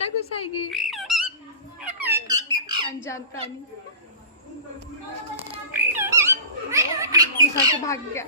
कांटा घुसाएगी। अनजान प्राणी घुसा के भाग गया।